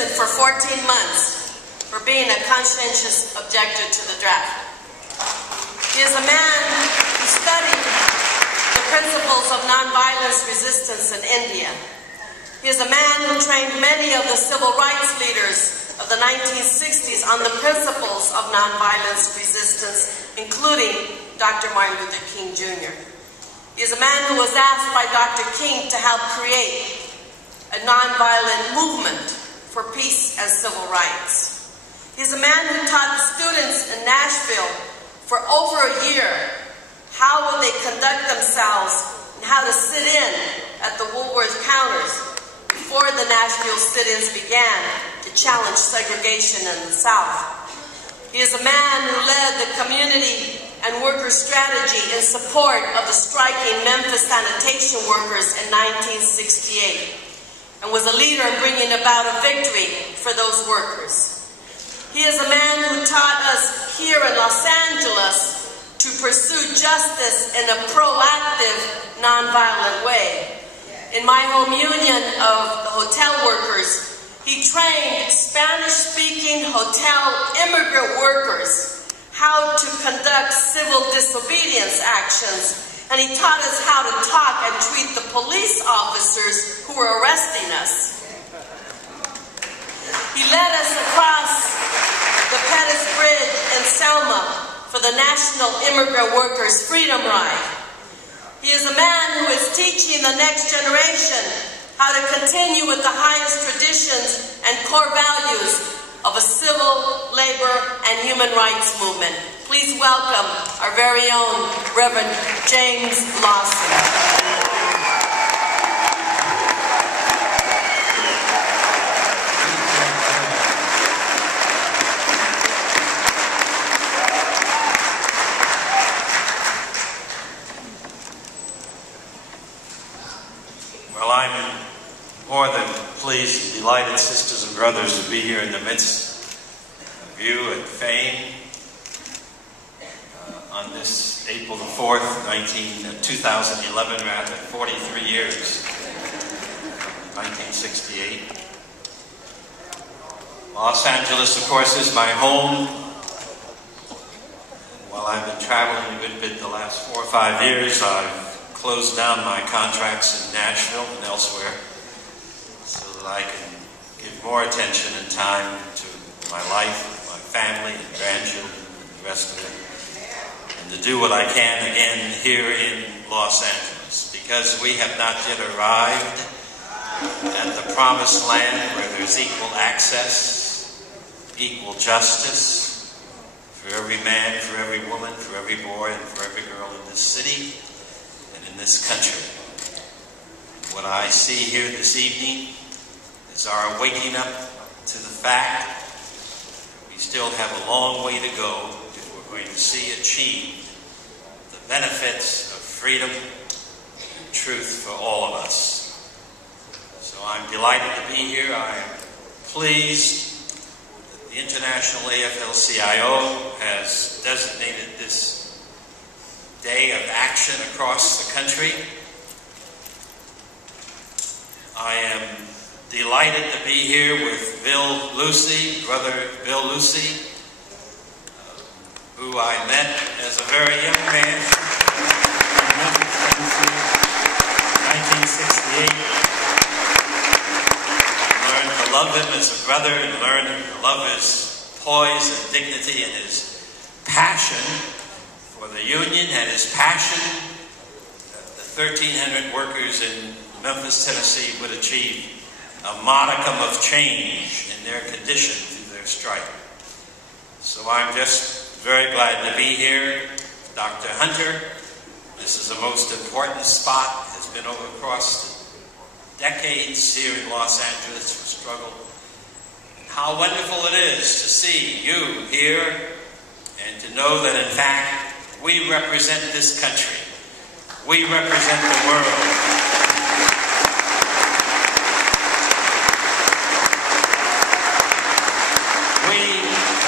prison for 14 months for being a conscientious objector to the draft. He is a man who studied the principles of nonviolence resistance in India. He is a man who trained many of the civil rights leaders of the 1960s on the principles of nonviolence resistance, including Dr. Martin Luther King Jr. He is a man who was asked by Dr. King to help create a nonviolent movement for peace and civil rights. He is a man who taught students in Nashville for over a year how would they conduct themselves and how to sit in at the Woolworth counters before the Nashville sit-ins began to challenge segregation in the South. He is a man who led the community and worker strategy in support of the striking Memphis sanitation workers in 1968 and was a leader in bringing about a victory for those workers. He is a man who taught us here in Los Angeles to pursue justice in a proactive, nonviolent way. In my home union of the hotel workers, he trained Spanish-speaking hotel immigrant workers how to conduct civil disobedience actions, and he taught us how to talk and treat the police officers who were arresting us. He led us across the Pettus Bridge in Selma for the National Immigrant Workers Freedom Ride. He is a man who is teaching the next generation how to continue with the highest traditions and core values of a civil, labor, and human rights movement. Please welcome our very own Reverend James Lawson. Well, I'm more than pleased and delighted, sisters and brothers, to be here in the midst of you at Fame on this April the 4th, 2011, rather, 43 years, 1968. Los Angeles, of course, is my home. While I've been traveling a good bit the last 4 or 5 years, I've closed down my contracts in Nashville and elsewhere so that I can give more attention and time to my life, my family and grandchildren and the rest of it, and to do what I can again here in Los Angeles, because we have not yet arrived at the promised land where there's equal access, equal justice for every man, for every woman, for every boy, and for every girl in this city and in this country. What I see here this evening is our waking up to the fact that we still have a long way to go if we're going to see achieved the benefits of freedom and truth for all of us. So I'm delighted to be here. I am pleased that the International afl-cio has designated this day of action across the country. I am delighted to be here with Bill Lucy, Brother Bill Lucy, who I met as a very young man in 1968. Learned to love him as a brother and learned to love his poise and dignity and his passion for the Union and his passion that the 1,300 workers in Memphis, Tennessee would achieve a modicum of change in their condition through their strike. So I'm just very glad to be here. Dr. Hunter, this is a most important spot, has been over across decades here in Los Angeles for struggle. And how wonderful it is to see you here and to know that in fact we represent this country. We represent the world.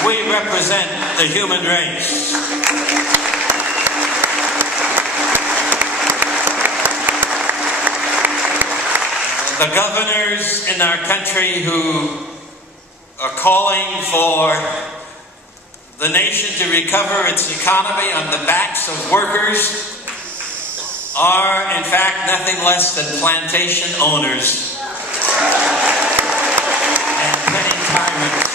We represent the human race. The governors in our country who are calling for the nation to recover its economy on the backs of workers are, in fact, nothing less than plantation owners and petty tyrants.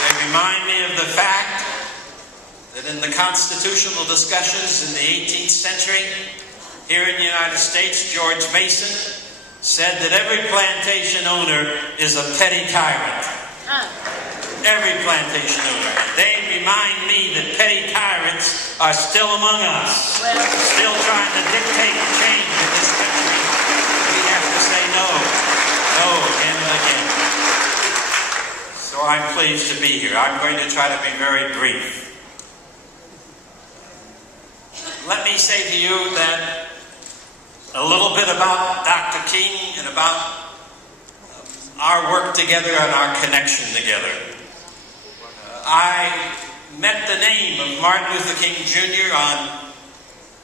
They remind me of the fact that in the constitutional discussions in the 18th century, here in the United States, George Mason said that every plantation owner is a petty tyrant. Every plantation owner. They remind me that petty tyrants are still among us, still trying to dictate change in this country. We have to say no, no, again and again. So I'm pleased to be here. I'm going to try to be very brief. Let me say to you that a little bit about Dr. King and about our work together and our connection together. I met the name of Martin Luther King Jr. on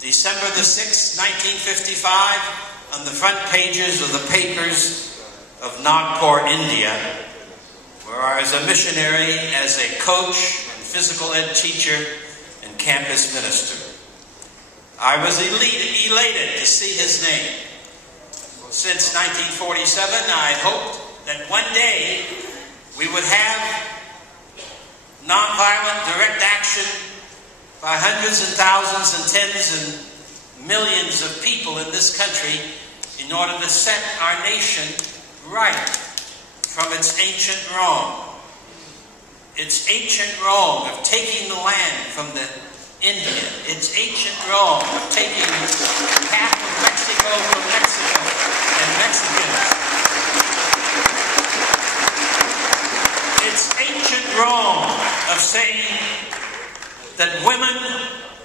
December the 6th, 1955, on the front pages of the papers of Nagpur, India, where I was a missionary as a coach and physical ed teacher and campus minister. I was elated to see his name. Since 1947, I hoped that one day we would have nonviolent direct action by hundreds and thousands and tens and millions of people in this country in order to set our nation right from its ancient wrong. Its ancient wrong of taking the land from the Indian. Its ancient wrong of taking half of Mexico from Mexico and Mexicans. It's ancient wrong of saying that women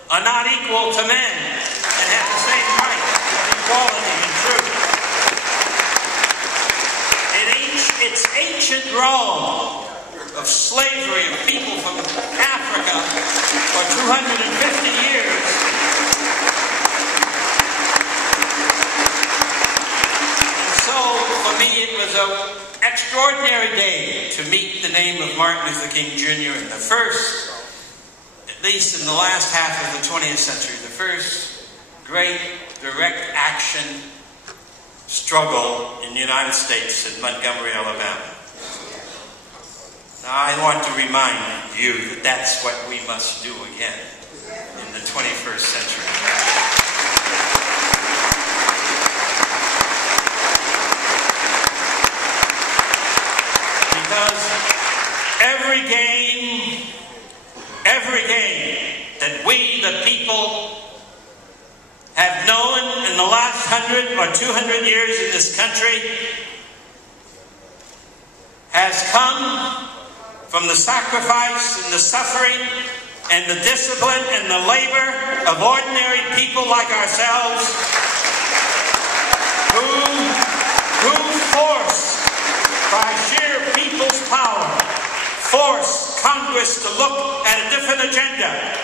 are not equal to men and have the same rights, equality, and truth. It's ancient wrong of slavery of people from Africa for 250 years. And so, for me, it was an extraordinary day to meet the name of Martin Luther King Jr. in the first, at least in the last half of the 20th century, the first great direct action struggle in the United States in Montgomery, Alabama. Now, I want to remind you that that's what we must do again in the 21st century. Because every gain that we, the people, have known in the last 100 or 200 years in this country has come from the sacrifice and the suffering and the discipline and the labor of ordinary people like ourselves who forced, by sheer people's power, forced Congress to look at a different agenda,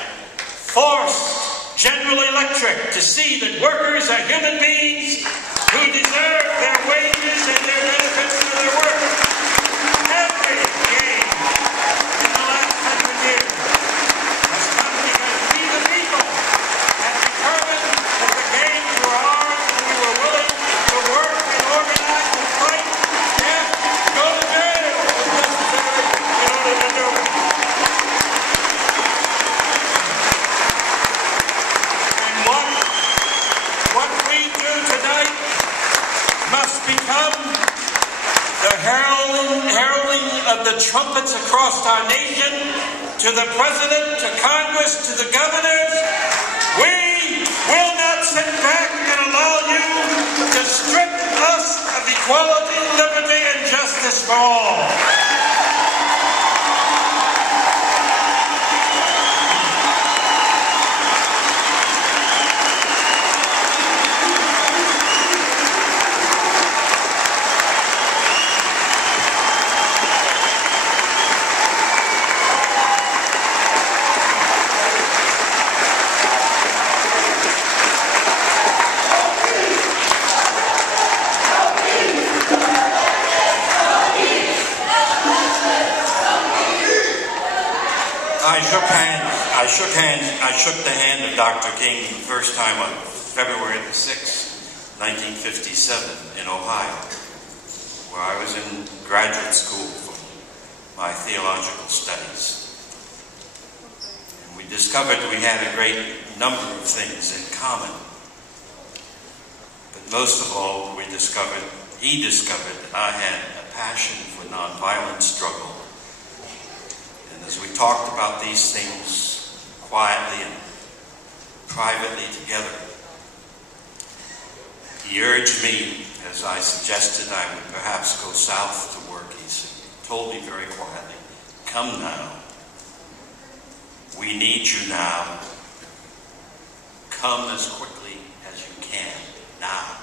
forced General Electric to see that workers are human beings who deserve their wages and their benefits for their work. Every gain in the last 100 years has come because we, the people, have determined that the gains were ours and we were willing to work and organize and fight, yes, go to jail if necessary in order to do it. What we do tonight must become the heralding of the trumpets across our nation, to the President, to Congress, to the governors. We will not sit back and allow you to strip us of equality, liberty, and justice for all. I shook the hand of Dr. King the first time on February the 6th, 1957 in Ohio, where I was in graduate school for my theological studies. And we discovered we had a great number of things in common. But most of all, he discovered that I had a passion for nonviolent struggle. And as we talked about these things quietly and privately together, he urged me, as I suggested I would perhaps go south to work, he told me very quietly, "Come now. We need you now. Come as quickly as you can now."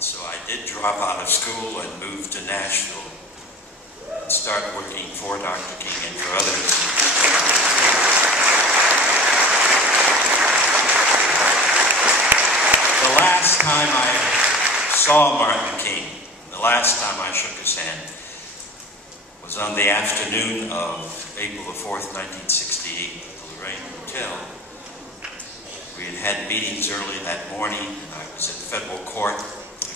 So I did drop out of school and move to Nashville and start working for Dr. King and for others. The last time I saw Martin King, the last time I shook his hand, was on the afternoon of April the 4th, 1968 at the Lorraine Hotel. We had had meetings early that morning, and I was in federal court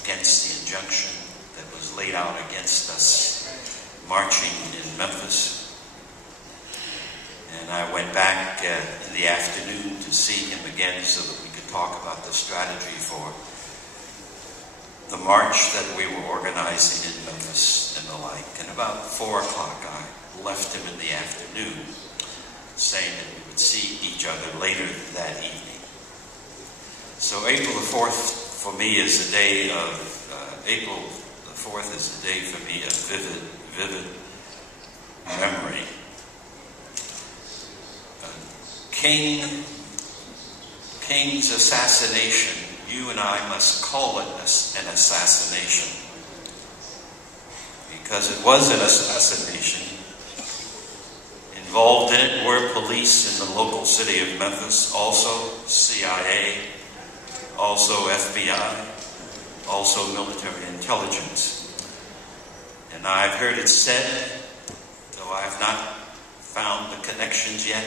against the injunction that was laid out against us marching in Memphis. And I went back in the afternoon to see him again so that we could talk about the strategy for the march that we were organizing in Memphis and the like. And about 4 o'clock, I left him in the afternoon, saying that we would see each other later that evening. So April the 4th for me is a day of, April the 4th is a day for me of vivid memory. King's assassination, you and I must call it an assassination, because it was an assassination. Involved in it were police in the local city of Memphis, also CIA, also FBI, also military intelligence. And I've heard it said, though I've not found the connections yet,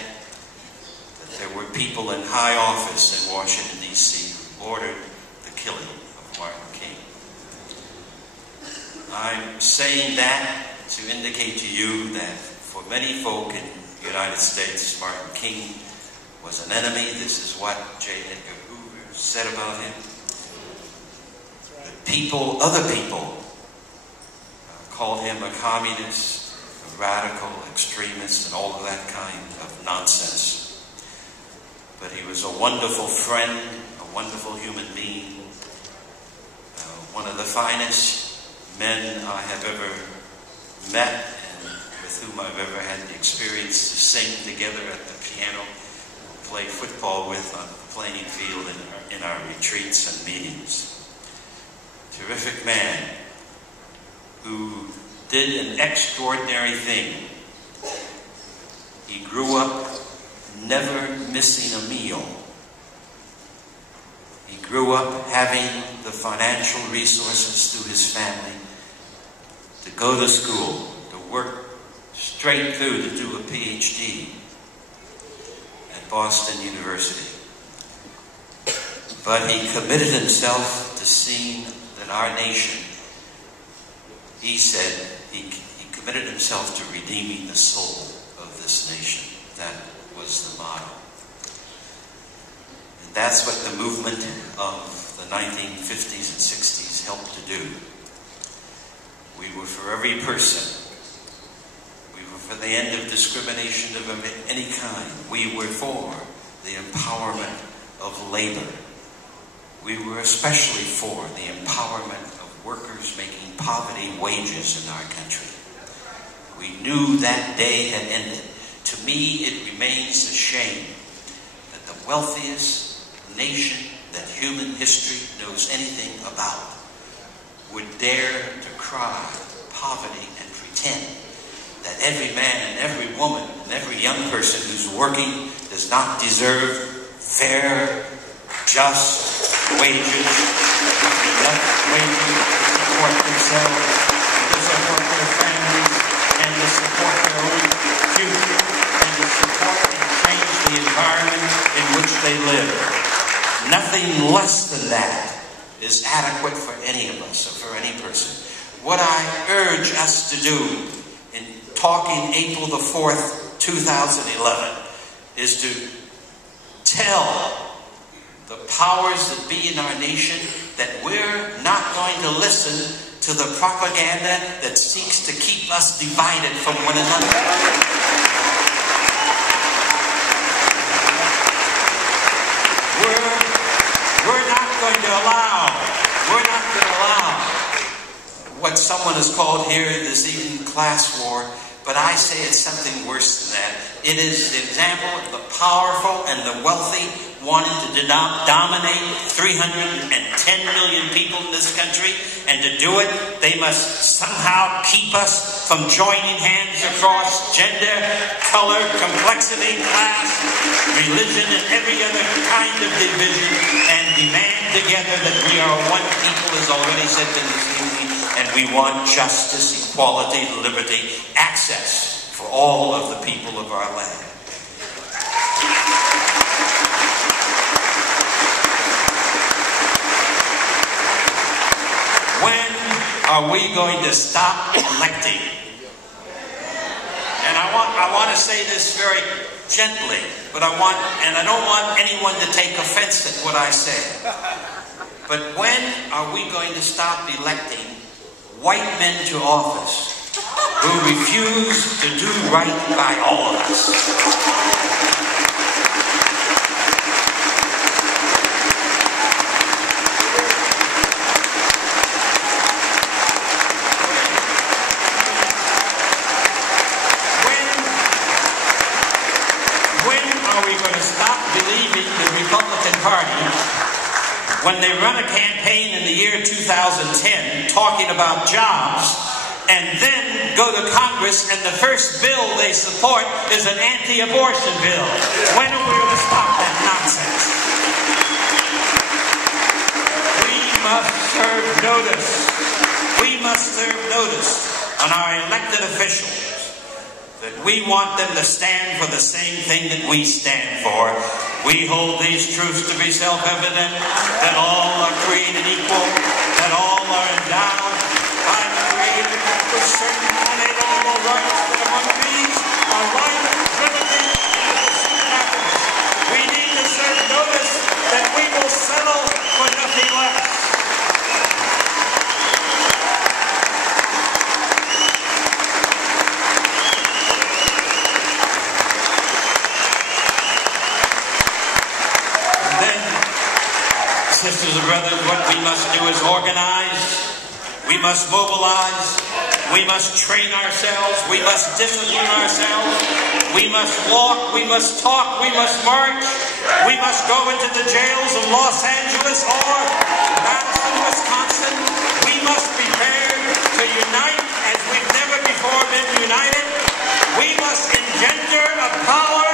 that there were people in high office in Washington, D.C. who ordered the killing of Martin King. I'm saying that to indicate to you that for many folk in the United States, Martin King was an enemy. This is what J. Edgar Hoover said about him. Other people called him a communist, a radical, extremist, and all of that kind of nonsense. But he was a wonderful friend, a wonderful human being, one of the finest men I have ever met, and with whom I've ever had the experience to sing together at the piano, play football with on the playing field in our retreats and meetings. Terrific man who did an extraordinary thing. He grew up never missing a meal. He grew up having the financial resources through his family to go to school, to work straight through to do a PhD at Boston University. But he committed himself to seeing that our nation, he said, he committed himself to redeeming the soul of this nation. That was the motto. And that's what the movement of the 1950s and 60s helped to do. We were for every person. We were for the end of discrimination of any kind. We were for the empowerment of labor. We were especially for the empowerment of workers making poverty wages in our country. We knew that day had ended. To me, it remains a shame that the wealthiest nation that human history knows anything about would dare to cry poverty and pretend that every man and every woman and every young person who's working does not deserve fair, just wages, enough wages to support themselves, to support their families, and to support their own future, and to support and the environment in which they live. Nothing less than that is adequate for any of us or for any person. What I urge us to do in talking April the 4th, 2011, is to tell the powers that be in our nation that we're not going to listen to the propaganda that seeks to keep us divided from one another. We're not going to allow what someone has called here this evening class war, but I say it's something worse than that. It is the example of the powerful and the wealthy wanting to dominate 310 million people in this country, and to do it, they must somehow keep us from joining hands across gender, color, complexity, class, religion, and every other kind of division, and demand together that we are one people, as already said in this evening, and we want justice, equality, liberty, access for all of the people of our land. When are we going to stop electing? And I want to say this very gently, but I don't want anyone to take offense at what I say. But when are we going to stop electing white men to office who refuse to do right by all of us? When are we going to stop believing the Republican Party when they run a campaign in the year 2010 talking about jobs, and then go to Congress and the first bill they support is an anti-abortion bill? When are we going to stop that nonsense? We must serve notice. We must serve notice on our elected officials that we want them to stand for the same thing that we stand for. We hold these truths to be self-evident, that all are created equal, that all are endowed by the Creator with certain unalienable rights, that among these are life, liberty, and happiness. We need to serve notice that we will settle for nothing less. Sisters and brothers, what we must do is organize, we must mobilize, we must train ourselves, we must discipline ourselves, we must walk, we must talk, we must march, we must go into the jails of Los Angeles or Madison, Wisconsin. We must be prepared to unite as we've never before been united. We must engender a power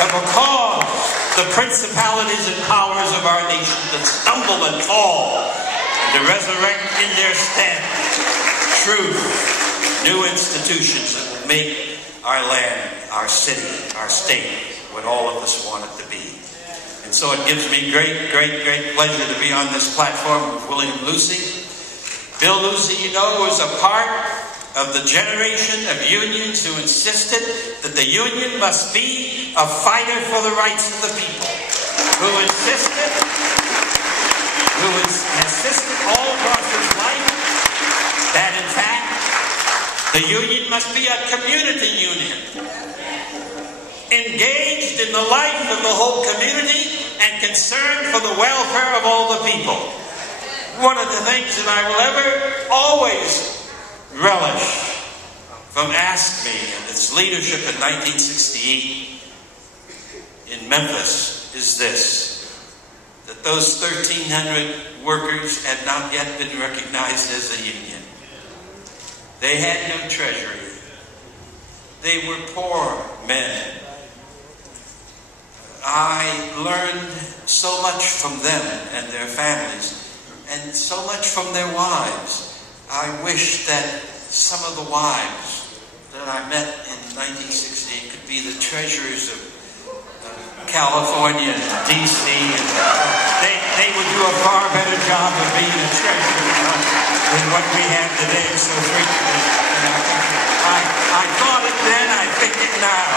that will cause the principalities and powers of our nation to stumble and fall, and to resurrect in their stead truth, new institutions that will make our land, our city, our state, what all of us want it to be. And so it gives me great, great, great pleasure to be on this platform with William Lucy. Bill Lucy, you know, was a part of the generation of unions who insisted that the union must be a fighter for the rights of the people, who insisted all across his life that in fact the union must be a community union, engaged in the life of the whole community and concerned for the welfare of all the people. One of the things that I will ever always relish from ASCME and its leadership in 1968 in Memphis is this: that those 1,300 workers had not yet been recognized as a union. They had no treasury. They were poor men. I learned so much from them and their families, and so much from their wives. I wish that some of the wives that I met in 1968 could be the treasurers of California and D.C. and they would do a far better job of being a treasurer than what we have today so frequently in our country. I thought it then, I think it now.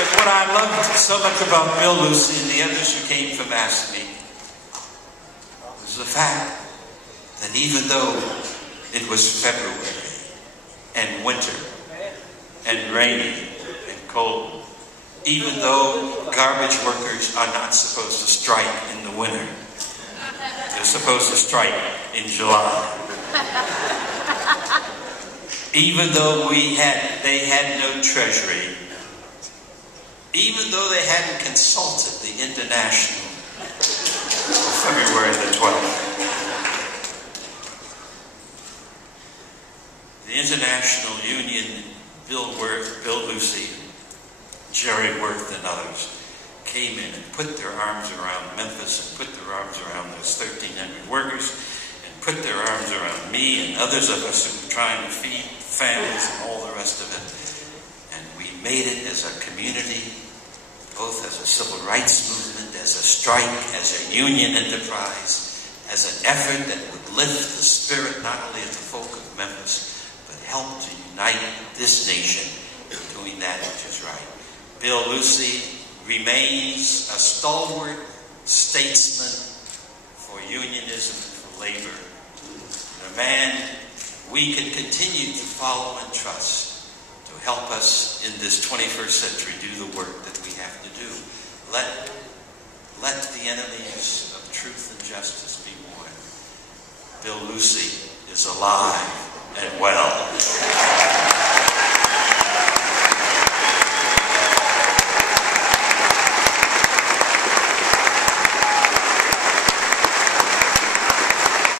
But what I loved so much about Bill Lucy and the others who came from ASME was the fact that even though it was February and winter and rainy and cold, even though garbage workers are not supposed to strike in the winter, they're supposed to strike in July. Even though they had no treasury, even though they hadn't consulted the International February the 12th. The International Union, Bill Worth, Bill Lucy, Jerry Worth and others came in and put their arms around Memphis and put their arms around those 1,300 workers and put their arms around me and others of us who were trying to feed families and all the rest of it. And we made it as a community, both as a civil rights movement, as a strike, as a union enterprise, as an effort that would lift the spirit not only of the folk of Memphis, but help to unite this nation in doing that which is right. Bill Lucy remains a stalwart statesman for unionism and for labor. And a man we can continue to follow and trust to help us in this 21st century do the work that we have to do. Let the enemies of truth and justice be warned. Bill Lucy is alive and well.